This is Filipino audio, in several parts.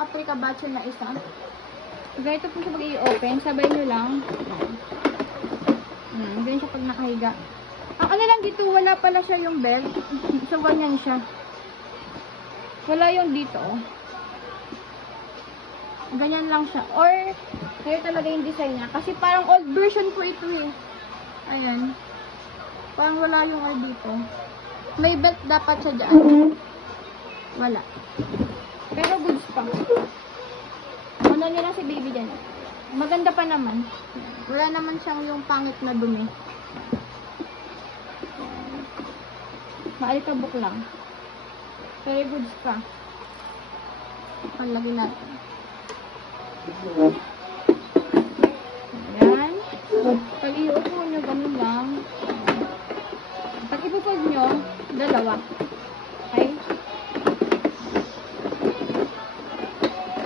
Africa Batcher na isa. Ganito po siya pag i-open. Sabay nyo lang. Ganyan siya pag nakahiga. Ang ano lang dito, wala pala siya yung belt. So, ganyan siya. Wala yung dito. Ganyan lang siya. Or, kaya talaga yung design niya. Kasi parang old version po ito eh. Ayan. Parang wala yung old dito. May belt dapat siya dyan. Wala. Pero goods pa. Ano nyo lang si baby dyan. Maganda pa naman. Wala naman siyang yung pangit na dumi. Maalikabok lang. Very goods pa. Panlagay natin. Ayan. Pag iupo nyo, ganun lang. Pag ipupag nyo, dalawa. Okay?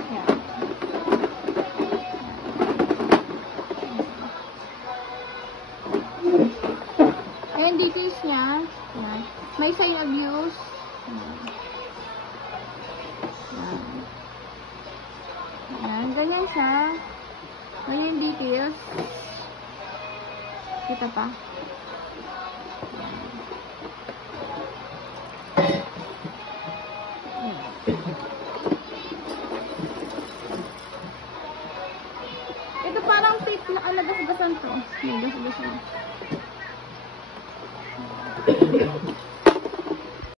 Ayan. Ayan, details niya. Ayan. May sign of use. Ayan, ganyan siya. Ganyan yung details. Kita pa. Ito parang tape na alagas-gasan to. May gas-gasan.